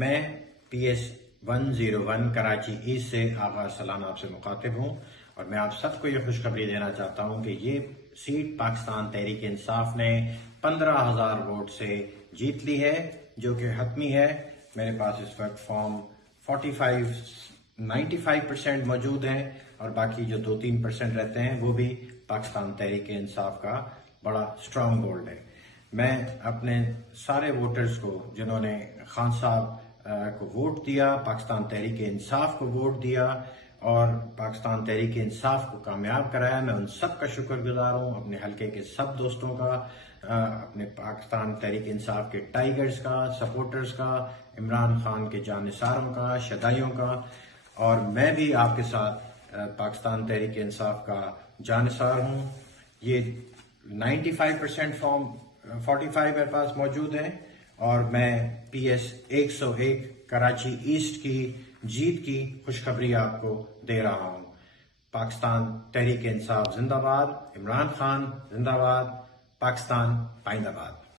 میں P S 101 Karachi asset سے آغا سلان آپ سے مخاطب ہوں، اور میں آپ سب کو یہ خوشخبری دینا چاہتا ہوں کہ یہ سیٹ پاکستان تحریک انصاف نے 15,000 ووٹ سے جیت لی ہے، جو کہ حتمی ہے۔ میرے پاس اس وقت فارم 95% موجود ہیں، اور باقی جو 2-3% رہتے ہیں وہ بھی پاکستان تحریک انصاف کا بڑا اسٹرانگ ہولڈ ہے۔ میں اپنے سارے ووٹرز کو، جنہوں نے خان صاحب کو ووٹ دیا، پاکستان تحریک انصاف کو ووٹ دیا اور پاکستان تحریک انصاف کو کامیاب کرایا، میں ان سب کا شکر گزار ہوں، اپنے حلقے کے سب دوستوں کا، اپنے پاکستان تحریک انصاف کے ٹائیگرز کا، سپورٹرز کا، عمران خان کے جانثاروں کا، شدائیوں کا، اور میں بھی آپ کے ساتھ پاکستان تحریک انصاف کا جانثار ہوں۔ یہ 95% فارم 45 میرے پاس موجود ہیں، اور میں پی ایس 101 کراچی ایسٹ کی جیت کی خوشخبری آپ کو دے رہا ہوں۔ پاکستان تحریک انصاف زندہ باد، عمران خان زندہ باد، پاکستان پائندہ باد۔